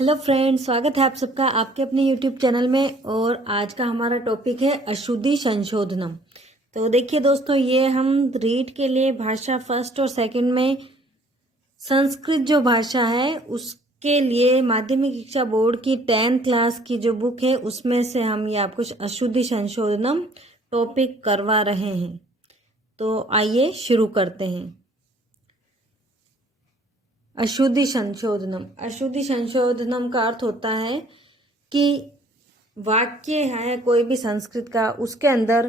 Hello friends, स्वागत है आप सबका आपके अपने यूट्यूब चैनल में। और आज का हमारा टॉपिक है अशुद्धि संशोधनम। तो देखिए दोस्तों, ये हम रीड के लिए भाषा फर्स्ट और सेकंड में संस्कृत जो भाषा है उसके लिए माध्यमिक शिक्षा बोर्ड की 10th क्लास की जो बुक है उसमें से हम ये आपको अशुद्धि संशोधनम टॉपिक करवा रहे हैं। तो आइए शुरू करते हैं। अशुद्धि संशोधनम। अशुद्धि संशोधनम का अर्थ होता है कि वाक्य है कोई भी संस्कृत का, उसके अंदर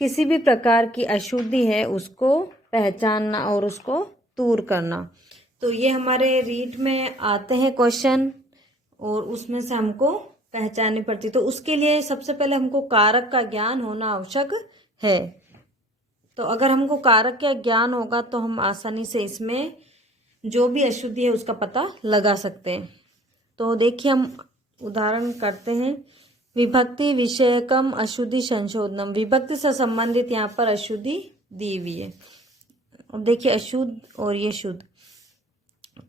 किसी भी प्रकार की अशुद्धि है उसको पहचानना और उसको दूर करना। तो ये हमारे रीड में आते हैं क्वेश्चन और उसमें से हमको पहचाननी पड़ती। तो उसके लिए सबसे पहले हमको कारक का ज्ञान होना आवश्यक है। तो अगर हमको कारक का ज्ञान होगा तो हम आसानी से इसमें जो भी अशुद्धि है उसका पता लगा सकते हैं। तो देखिए, हम उदाहरण करते हैं। विभक्ति विषयकम अशुद्धि संशोधनम। विभक्ति से संबंधित यहाँ पर अशुद्धि दी हुई है। अब देखिए, अशुद्ध और ये शुद्ध।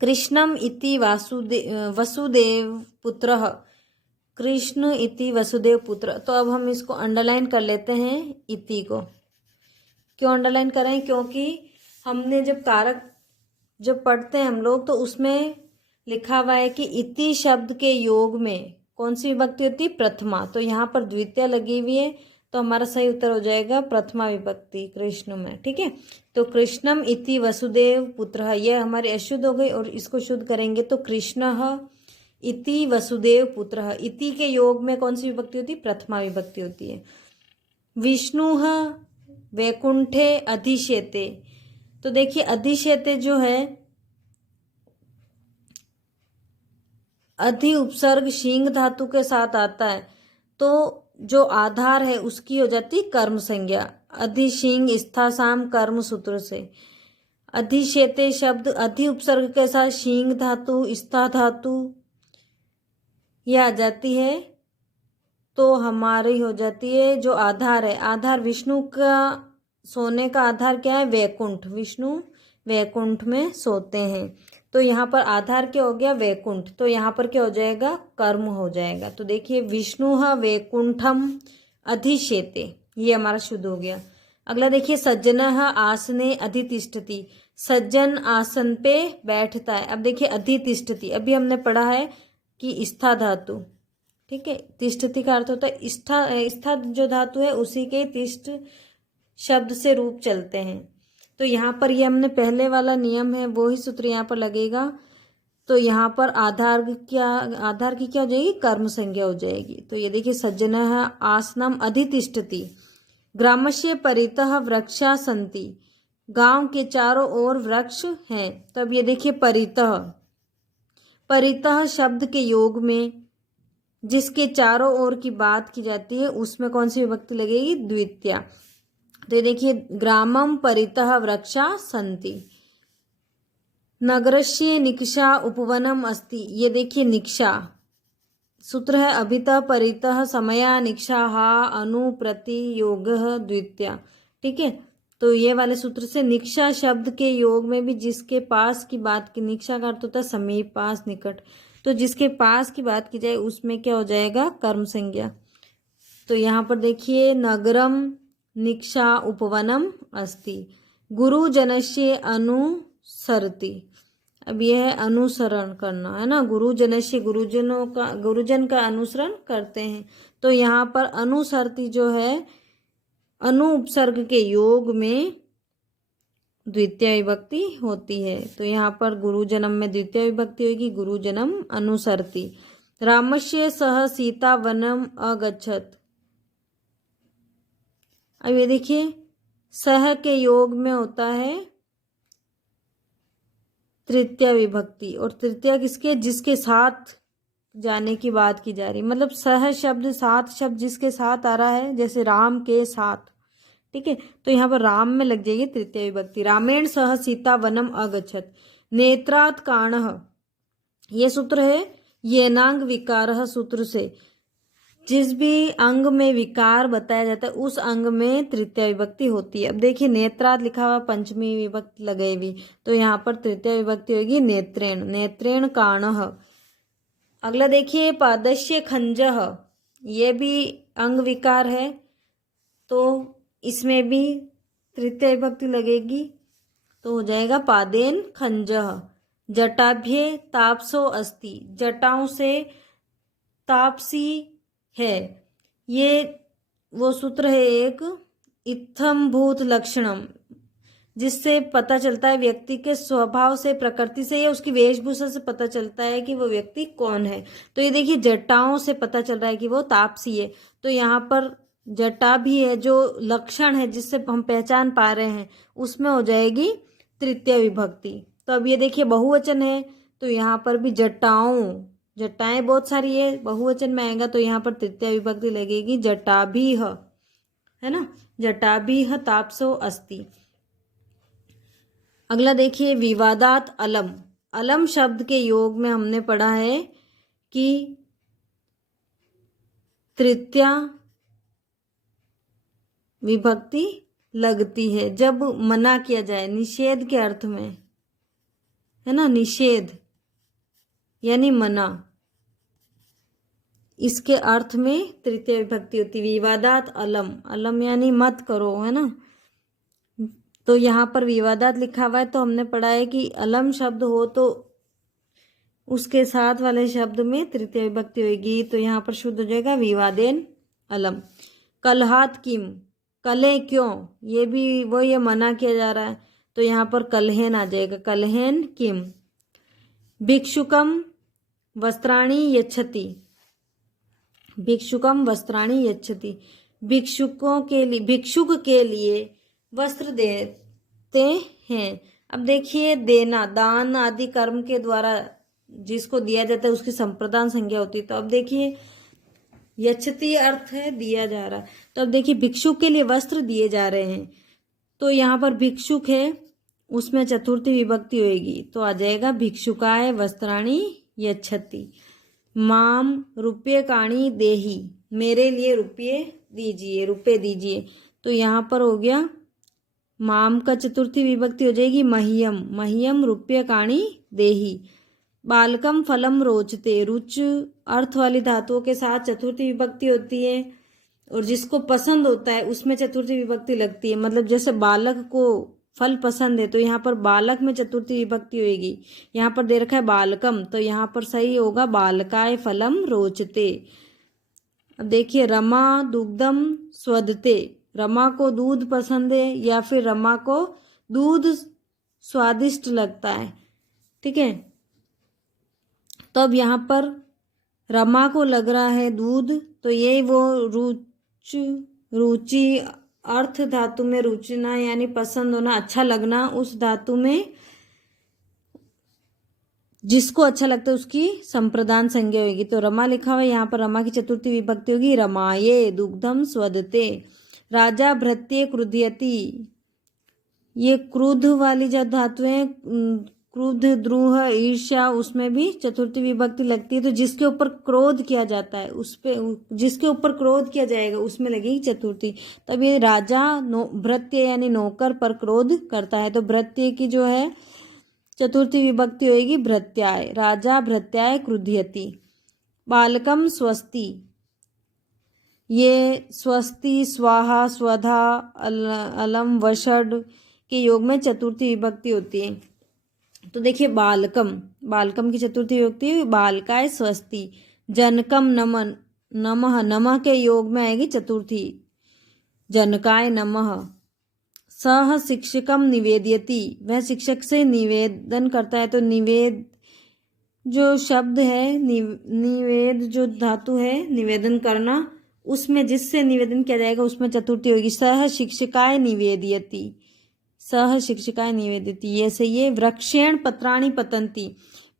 कृष्णम इति वसुदेव पुत्र। कृष्ण इति वसुदेव पुत्र। तो अब हम इसको अंडरलाइन कर लेते हैं, इति को। क्यों अंडरलाइन करें? क्योंकि हमने जब पढ़ते हैं हम लोग तो उसमें लिखा हुआ है कि इति शब्द के योग में कौन सी विभक्ति होती है? प्रथमा। तो यहाँ पर द्वितीय लगी हुई है तो हमारा सही उत्तर हो जाएगा प्रथमा विभक्ति कृष्ण में। ठीक है, तो कृष्णम इति वसुदेव पुत्र, यह हमारी अशुद्ध हो गई और इसको शुद्ध करेंगे तो कृष्ण इति वसुदेव पुत्र। इति के योग में कौन सी विभक्ति होती है? प्रथमा विभक्ति होती है। विष्णु वैकुंठे अधिशेते। तो देखिए, अधिशेते जो है अधि उपसर्ग शींग धातु के साथ आता है तो जो आधार है उसकी हो जाती कर्म संज्ञा। अधि शींग स्थासाम कर्म सूत्र से अधिशेते शब्द अधि उपसर्ग के साथ शींग धातु स्था धातु यह आ जाती है तो हमारी हो जाती है जो आधार है। आधार विष्णु का सोने का आधार क्या है? वैकुंठ। विष्णु वैकुंठ में सोते हैं तो यहाँ पर आधार क्या हो गया? वैकुंठ। तो यहाँ पर क्या हो जाएगा? कर्म हो जाएगा। तो देखिए, विष्णु वैकुंठम अधिशेते, ये हमारा शुद्ध हो गया। अगला देखिए, सज्जन आसने अधितिष्ठति। सज्जन आसन पे बैठता है। अब देखिए, अधितिष्ठति अभी हमने पढ़ा है कि स्था धातु। ठीक है, तिष्ठति का अर्थ होता है स्था जो धातु है उसी के तिष्ठ शब्द से रूप चलते हैं। तो यहाँ पर ये हमने पहले वाला नियम है वो ही सूत्र यहाँ पर लगेगा। तो यहाँ पर आधार की क्या हो जाएगी? कर्म संज्ञा हो जाएगी। तो ये देखिए, सज्जन आसनम अधितिष्ठति। ग्रामस्य परितः वृक्षा सन्ति। गांव के चारों ओर वृक्ष हैं। तब ये देखिए, परितः शब्द के योग में जिसके चारों ओर की बात की जाती है उसमें कौन सी विभक्ति लगेगी? द्वितीया। तो ये देखिए, ग्रामम परितः वृक्षा सन्ति। नगरस्य निकषा उपवनम अस्ति। ये देखिए, निकषा सूत्र है अभितः परितः समया निकषा हा अनु प्रति योग द्वितीया। ठीक है, तो ये वाले सूत्र से निकषा शब्द के योग में भी जिसके पास की बात की, निकषा का अर्थ होता है समीप, पास, निकट। तो जिसके पास की बात की जाए उसमें क्या हो जाएगा? कर्म संज्ञा। तो यहाँ पर देखिए, नगरम निकषा उपवनम अस्ति। गुरुजनस्य अनुसरति। अब यह है अनुसरण करना, है ना। गुरुजनस्य, गुरुजन का अनुसरण करते हैं। तो यहाँ पर अनुसरति जो है अनु उपसर्ग के योग में द्वितीय विभक्ति होती है। तो यहाँ पर गुरुजनम में द्वितीय विभक्ति होगी, गुरुजनम अनुसरति। रामस्य सह सीता वनम अगच्छत। अब ये देखिए, सह के योग में होता है तृतीय विभक्ति। और तृतीय किसके? जिसके साथ जाने की बात की जा रही, मतलब सह शब्द, साथ शब्द जिसके साथ आ रहा है, जैसे राम के साथ। ठीक है, तो यहाँ पर राम में लग जाएगी तृतीय विभक्ति। रामेण सह सीता वनम अगच्छत। नेत्रात् काणः, ये सूत्र है येनांग विकारः सूत्र से। जिस भी अंग में विकार बताया जाता है उस अंग में तृतीय विभक्ति होती है। अब देखिए, नेत्रात् लिखा हुआ पंचमी विभक्ति लगेगी तो यहाँ पर तृतीय विभक्ति होगी नेत्रेण। नेत्रेण काणः। अगला देखिए पादस्य खंजः, ये भी अंग विकार है, तो इसमें भी तृतीय विभक्ति लगेगी, तो हो जाएगा पादेन खंजः। जटाभ्ये तापसो अस्ति, जटाओं से तापसी है, ये वो सूत्र है एक, इत्थम भूत लक्षणम, जिससे पता चलता है व्यक्ति के स्वभाव से, प्रकृति से या उसकी वेशभूषा से पता चलता है कि वो व्यक्ति कौन है। तो ये देखिए जटाओं से पता चल रहा है कि वो तापसी है, तो यहाँ पर जटा भी है जो लक्षण है जिससे हम पहचान पा रहे हैं, उसमें हो जाएगी तृतीय विभक्ति। तो अब ये देखिए बहुवचन है, तो यहाँ पर भी जटाओं, जटाएं बहुत सारी है, बहुवचन में आएगा तो यहाँ पर तृतीय विभक्ति लगेगी जटाभीः, है ना, जटाभीः तापसो अस्ति। अगला देखिए विवादात अलम, अलम शब्द के योग में हमने पढ़ा है कि तृतीय विभक्ति लगती है जब मना किया जाए, निषेध के अर्थ में, है ना, निषेध यानी मना, इसके अर्थ में तृतीय विभक्ति होती। विवादात अलम, अलम यानी मत करो, है ना, तो यहाँ पर विवादात लिखा हुआ है, तो हमने पढ़ा है कि अलम शब्द हो तो उसके साथ वाले शब्द में तृतीय विभक्ति होगी, तो यहाँ पर शुद्ध हो जाएगा विवादेन अलम। कलहात किम, कलह क्यों, ये भी वो ये मना किया जा रहा है, तो यहाँ पर कलहेन आ जाएगा, कलहेन किम। भिक्षुकम वस्त्राणि यच्छति, भिक्षुकम वस्त्राणि यच्छति, भिक्षुकों के लिए, भिक्षुक के लिए वस्त्र देते हैं। अब देखिए देना, दान आदि कर्म के द्वारा जिसको दिया जाता है उसकी संप्रदान संज्ञा होती है। तो अब देखिए यच्छति अर्थ है दिया जा रहा, तो अब देखिए भिक्षुक के लिए वस्त्र दिए जा रहे हैं, तो यहाँ पर भिक्षुक है उसमें चतुर्थी विभक्ति होगी, तो आ जाएगा भिक्षुकाय वस्त्राणि यच्छति। माम रूप्यकाणि देहि, मेरे लिए रुपये दीजिए, रुपये दीजिए, तो यहाँ पर हो गया माम का चतुर्थी विभक्ति हो जाएगी मह्यम, मह्यम रूप्यकाणि देहि। बालकम फलम रोचते, रुच अर्थ वाली धातुओं के साथ चतुर्थी विभक्ति होती है, और जिसको पसंद होता है उसमें चतुर्थी विभक्ति लगती है। मतलब जैसे बालक को फल पसंद है तो यहाँ पर बालक में चतुर्थी विभक्ति होगी, यहाँ पर दे रखा है बालकम, तो यहाँ पर सही होगा बालकाय फलम रोचते। अब देखिए रमा दुग्धम स्वदते, रमा को दूध पसंद है या फिर रमा को दूध स्वादिष्ट लगता है, ठीक है, तो अब यहाँ पर रमा को लग रहा है दूध, तो ये वो रुचि अर्थ धातु में रुचना यानी पसंद होना, अच्छा लगना, उस धातु में जिसको अच्छा लगता है उसकी संप्रदान संज्ञा होगी, तो रमा लिखा हुआ है, यहाँ पर रमा की चतुर्थी विभक्ति होगी रमाये दुग्धम स्वदते। राजा भृत्य क्रुध्यति, ये क्रुद्ध वाली जो धातु है, क्रुद्ध द्रोह ईर्ष्या, उसमें भी चतुर्थी विभक्ति लगती है, तो जिसके ऊपर क्रोध किया जाता है उस पे, जिसके ऊपर क्रोध किया जाएगा उसमें लगेगी चतुर्थी। तब ये राजा भृत्य यानी नौकर पर क्रोध करता है, तो भृत्य की जो है चतुर्थी विभक्ति होगी भृत्याय, राजा भृत्याय क्रुध्यति। बालकम स्वस्ति, ये स्वस्ति स्वाहा स्वधा अलम वषड के योग में चतुर्थी विभक्ति होती है। तो देखिए बालकम, बालकम की चतुर्थी विभक्ति बालकाय स्वस्ति। जनकम नमन, नमः, नमः के योग में आएगी चतुर्थी जनकाय नमः। सह शिक्षकम निवेदयति, वह शिक्षक से निवेदन करता है, तो निवेद जो शब्द है, निवेद जो धातु है निवेदन करना, उसमें जिससे निवेदन किया जाएगा उसमें चतुर्थी होगी सह शिक्षिकाय निवेदयति, सह शिक्षिकाय निवेदयति। ऐसे ये वृक्षेण पत्राणि पतंती,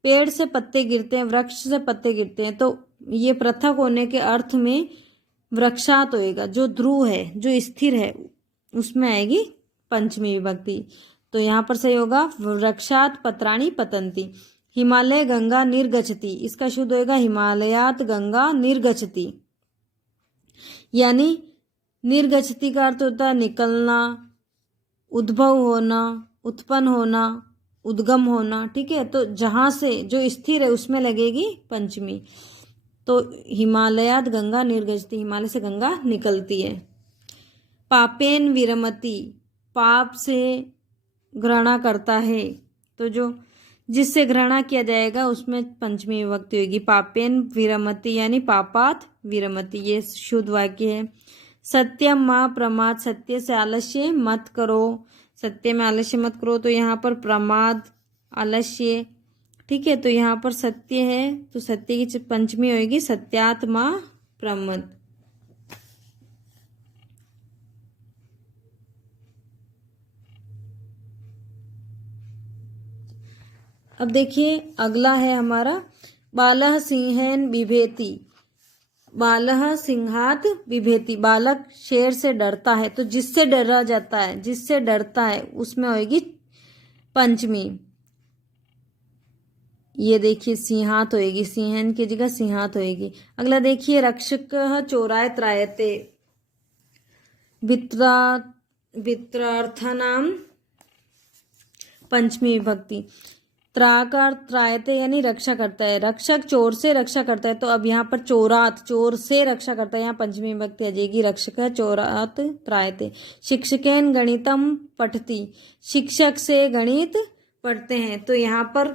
पेड़ से पत्ते गिरते हैं, वृक्ष से पत्ते गिरते हैं, तो ये पृथक होने के अर्थ में वृक्षात होएगा, जो ध्रुव है जो स्थिर है उसमें आएगी पंचमी विभक्ति, तो यहाँ पर सही होगा वृक्षात पत्राणि पतंती। हिमालय गंगा निर्गछति, इसका शुद्ध होएगा हिमालयात गंगा निर्गछति, यानी निर्गछति का अर्थ होता है निकलना, उद्भव होना, उत्पन्न होना, उद्गम होना, ठीक है। तो जहाँ से जो स्थिर है उसमें लगेगी पंचमी। तो हिमालयात गंगा निर्गजती, हिमालय से गंगा निकलती है। पापेन विरमति, पाप से घृणा करता है, तो जो जिससे घृणा किया जाएगा उसमें पंचमी विभक्ति होगी। पापेन विरमति यानी पापात विरमति, ये शुद्ध वाक्य है। सत्यम माँ प्रमाद, सत्य से आलस्य मत करो, सत्य में आलस्य मत करो। तो यहाँ पर प्रमाद, आलस्य, ठीक है। तो यहाँ पर सत्य है तो सत्य की पंचमी होगी सत्यात्मा प्रमद। अब देखिए अगला है हमारा बालः सिंहेन बिभेति, बालः सिंहात बिभेति, बालक शेर से डरता है। तो जिससे डरा जाता है, जिससे डरता है उसमें होगी पंचमी। ये देखिए सिंहात होएगी, सिंहन की जगह सिंहात होएगी। अगला देखिए रक्षक चोराय त्रायते, वित्रार्थनाम पंचमी विभक्ति। त्राकार त्रायते यानी रक्षा करता है, रक्षक चोर से रक्षा करता है। तो अब यहाँ पर चोरात, चोर से रक्षा करता है, यहाँ पंचमी विभक्ति आ जाएगी रक्षक चोरात त्रायते। शिक्षकेन गणितम पठती, शिक्षक से गणित पढ़ते हैं। तो यहाँ पर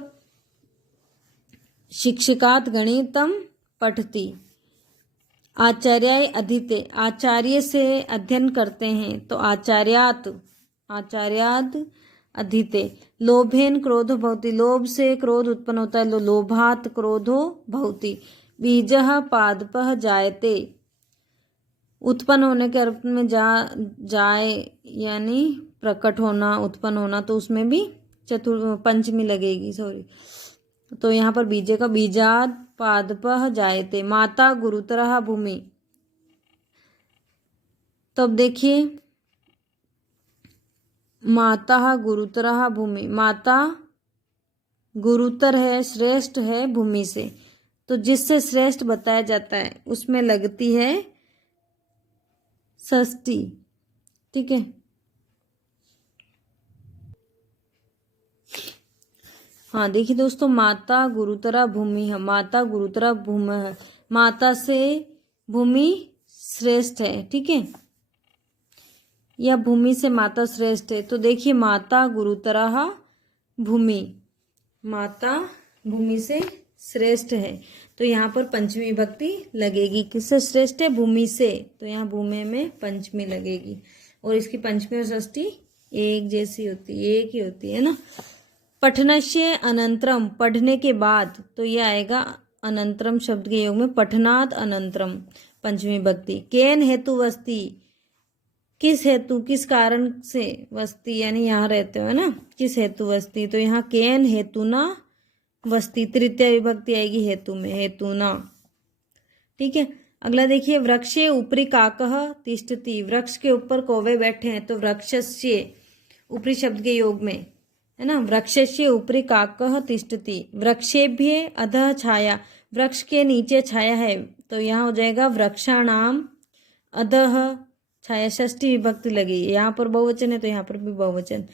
शिक्षकात गणितम पठती। आचार्य अधीते, आचार्य से अध्ययन करते हैं। तो आचार्यात, आचार्यात अधीते। लोभेन क्रोधो भवति, लोभ से क्रोध उत्पन्न होता है। लोभात क्रोधो भवति। बीजः पादपः जायते, उत्पन्न होने के अर्थ में जाए यानी प्रकट होना, उत्पन्न होना। तो उसमें भी पंचमी लगेगी, सॉरी। तो यहाँ पर बीजे का बीजात पादपः जायते। माता गुरुतरः भूमि, तो अब देखिए माता गुरुतरः भूमि, माता गुरुतर है, श्रेष्ठ है भूमि से। तो जिससे श्रेष्ठ बताया जाता है उसमें लगती है षष्ठी, ठीक है। हाँ देखिए दोस्तों, माता गुरुतरा भूमि है, माता गुरुतरा भूमि है, माता से भूमि श्रेष्ठ है, ठीक है, या भूमि से माता श्रेष्ठ है। तो देखिए माता गुरुतरा भूमि, माता भूमि से श्रेष्ठ है। तो यहाँ पर पंचमी विभक्ति लगेगी, किससे श्रेष्ठ है? भूमि से। तो यहाँ भूमि में पंचमी लगेगी और इसकी पंचमी और षष्ठी एक जैसी होती है, एक ही होती है ना। पठनस्य अनंतरम, पढ़ने के बाद। तो ये आएगा अनंतरम शब्द के योग में, पठनात् अनंतरम पंचमी विभक्ति। केन हेतु वस्ती, किस हेतु, किस कारण से वस्ती यानी यहाँ रहते हो है ना, किस हेतु वस्ती। तो यहाँ केन हेतु ना वस्ती, तृतीय विभक्ति आएगी हेतु में, हेतु ना, ठीक है। अगला देखिए वृक्षे ऊपरी काकः तिष्ठति, वृक्ष के ऊपर कौवे बैठे हैं। तो वृक्षस्य ऊपरी शब्द के योग में है ना, वृक्षस्य ऊपरी काकः तिष्ठति। वृक्षेभ्य अधः छाया, वृक्ष के नीचे छाया है। तो यहाँ हो जाएगा वृक्षाणाम अधः छाया, षष्ठी विभक्ति लगी। यहाँ पर बहुवचन है तो यहाँ पर भी बहुवचन।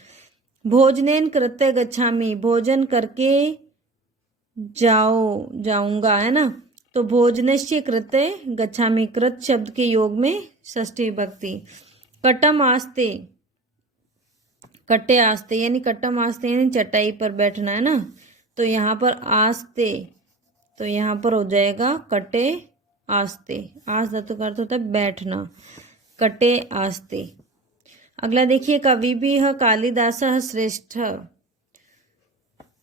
भोजनेन कृत्य गच्छामि, भोजन करके जाऊंगा है ना। तो भोजनस्य कृत्य गच्छामि, कृत शब्द के योग में षष्ठी विभक्ति। कटम आस्ते, कट्टे आस्ते यानी कट्टम आस्ते यानी चटाई पर बैठना है ना। तो यहाँ पर आस्ते, तो यहाँ पर हो जाएगा कटे आस्ते, आस धातु का अर्थ होता है बैठना, कटे आस्ते। अगला देखिए कविभिः कालिदासः श्रेष्ठ,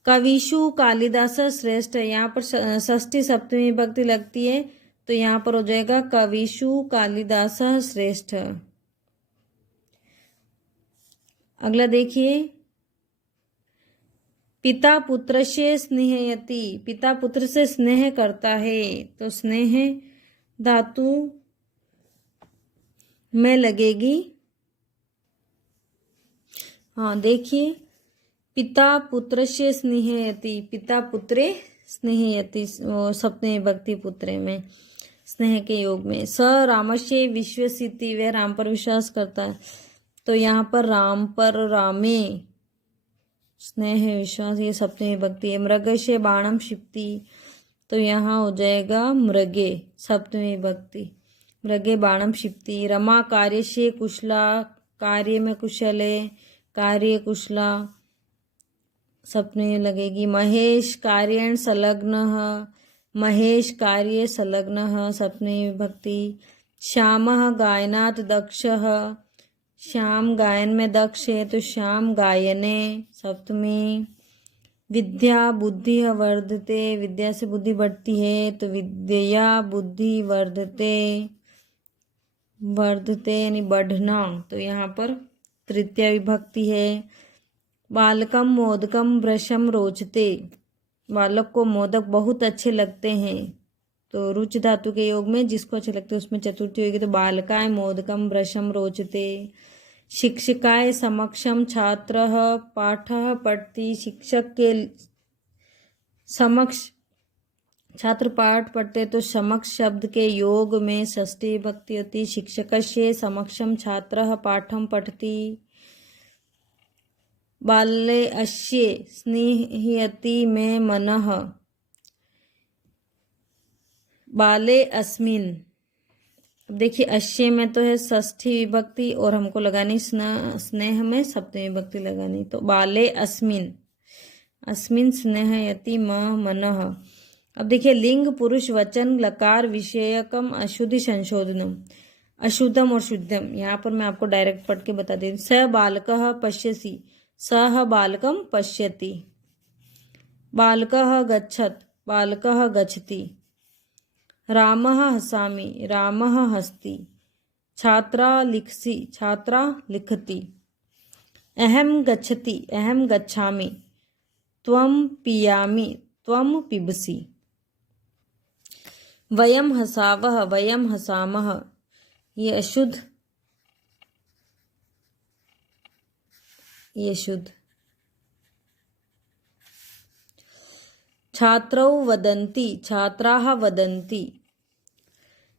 कविषु कालिदासः श्रेष्ठ है। यहाँ पर षष्ठी सप्तमी विभक्ति लगती है। तो यहाँ पर हो जाएगा कविषु कालिदासः श्रेष्ठ। अगला देखिए पिता पुत्र से स्नेहयति, पिता पुत्र से स्नेह करता है। तो स्नेह धातु में लगेगी, हाँ देखिए पिता पुत्र से स्नेहयति, पिता पुत्रे स्नेहयति सप्तमी विभक्ति पुत्रे में स्नेह के योग में। स रामस्य विश्वसिति, वह राम पर विश्वास करता है। तो यहाँ पर राम पर रामे स्नेह विश्वास, ये सप्तमी विभक्ति है। मृग से बाणम क्षिप्ति, तो यहाँ हो जाएगा मृगे, सप्तमी विभक्ति, मृगे बाणम क्षिप्ति। रमा कार्य से कुशला, कार्य में कुशल है, कार्य कुशला, सप्तमी लगेगी। महेश कार्येण संलग्नः, महेश कार्ये संलग्नः, सप्तमी विभक्ति। श्यामः गायनात् दक्षः, श्याम गायन में दक्ष है तो श्याम गायने, सप्तमी। विद्या बुद्धि वर्धते, विद्या से बुद्धि बढ़ती है तो विद्या बुद्धि वर्धते, वर्धते यानी बढ़ना, तो यहाँ पर तृतीया विभक्ति है। बालकम मोदकम वृषम रोचते, बालक को मोदक बहुत अच्छे लगते हैं, तो रुच धातु के योग में जिसको अच्छे लगते हैं उसमें चतुर्थी होगी, तो बालकाय मोदकम वृषम रोचते। शिक्षिकाय समक्षम छात्रः पाठः पठति, शिक्षक के समक्ष छात्र पाठ पढ़ते तो समक्ष शब्द के योग में षष्ठी विभक्ति होती। शिक्षकस्य समक्षम छात्रः पाठं पठति। बाल्ये अस्य स्निह्यति मे मनः, बाले अस्मिन, देखिए अश्य में तो है षष्ठी विभक्ति और हमको लगानी स्नेह में सप्तमी विभक्ति लगानी, तो बाले अस्मिन, अस्मिन स्नेहयति मनः। अब देखिए लिंग पुरुष वचन लकार विषयकम अशुद्धि संशोधनम, अशुद्धम और शुद्धम, यहाँ पर मैं आपको डायरेक्ट पढ़ के बता देती हूँ। स बालकः पश्यसि, सह बालकम पश्यति। बालकः गच्छत्, बालकः गच्छति। रामः हसामि, रामः हसति। छात्रा लिखसि, छात्रा लिखति। अहं गच्छति, अहं गच्छामि। त्वं पियामि, त्वं पिबसि। वयं हसावः, वयं हसामः, ये अशुद्ध, ये शुद्ध। छात्रौ वदन्ति, छात्राः वदन्ति।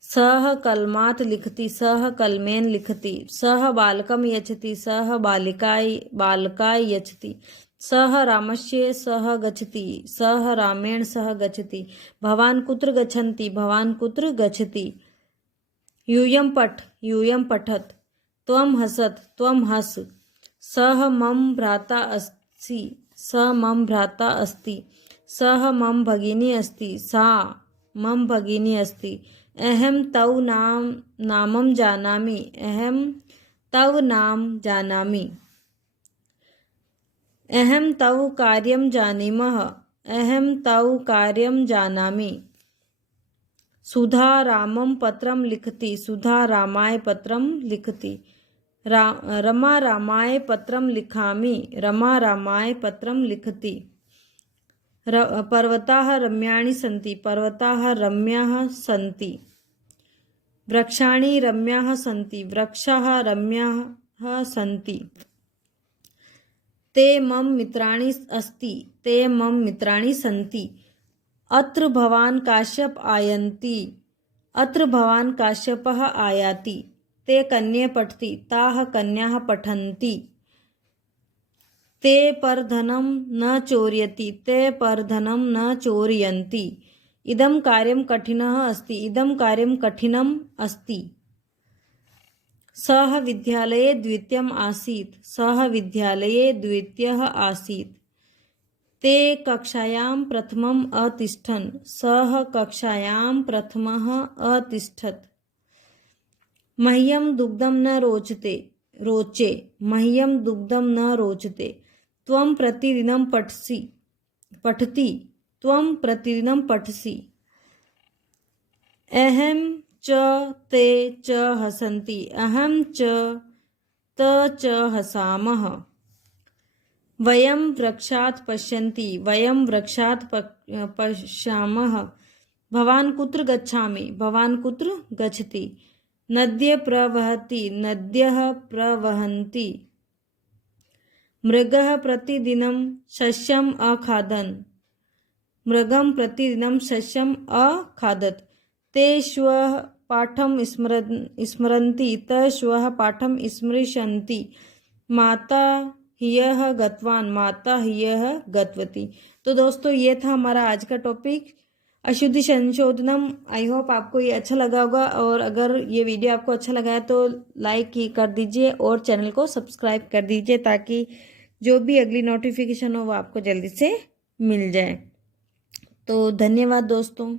सः कलमात् लिखति, सः कलमेन लिखति। सः बालकं यच्छति, सः बालकाय यच्छति। सः रामस्य सह गच्छति, सः रामेण सह गच्छति। भवान् कुत्र गच्छन्ति, भवान् कुत्र गच्छति। यूयं पठ, यूयं पठत्। त्वं हसत्, त्वं हस। सः मम भ्राता अस्ति, सः मम भ्राता अस्ति। सः मम भगिनी अस्ति, सा मम भगिनी अस्ति। अहं तव नामं जानामि, अहं तव नाम जानामि। अहं तव कार्यं जानीमः, अहं तव कार्यं जानामि। सुधा रामं पत्रं लिखति, सुधा रामाय पत्रं लिखति। रमा रामाय पत्रं लिखामि, रमा रामाय पत्रं लिखति। पर्वताः रम्याणि सन्ति, पर्वताः रम्याः सन्ति। वृक्षाणि रम्याः सन्ति, वृक्षाः रम्याः सन्ति। ते मम मित्राणि अस्ति, ते मम मित्राणि सन्ति। अत्र भवान् काश्यप आयन्ति, अत्र भवान् काश्यपः आयाति। ते कन्ये पठति, ताः कन्याः पठन्ति। ते परधनं न चोरयति, ते परधनं न चोरयन्ति। इदं कार्यं कठिनः अस्ति, इदं कार्यं कठिनम् अस्ति। सः विद्यालये द्वितीयम् आसीत्, सः विद्यालये द्वितीयः आसीत्। ते कक्षायां प्रथमम् अतिष्ठन्, सः कक्षायां प्रथमः अतिष्ठत्। मह्यं दुग्धं न रोचे, मह्यं दुग्धं न रोचते। त्वं प्रतिदिनं पठति, त्वं प्रतिदिनं पठसि। अहं च ते च हसन्ति, अहं च त च हसामः। वयं वृक्षात् पश्यन्ति, वयं वृक्षात् पश्यामः। भवान् कुत्र गच्छामि, भवान् कुत्र गच्छति। नद्ये प्रवहति, नद्यः प्रवहन्ति। मृगः प्रतिदिनं शस्यम् अखादन्, मृगं प्रतिदिनं शस्यम् अखादत्। ते श्वः पाठं स्मरन्ति, ते श्वः पाठं स्मृशन्ति। माता ह्यः गतवान, माता ह्यः गतवती। तो दोस्तों ये था हमारा आज का टॉपिक अशुद्धि संशोधनम। आई होप आपको ये अच्छा लगा होगा, और अगर ये वीडियो आपको अच्छा लगा है तो लाइक ही कर दीजिए और चैनल को सब्सक्राइब कर दीजिए, ताकि जो भी अगली नोटिफिकेशन हो वो आपको जल्दी से मिल जाए। तो धन्यवाद दोस्तों।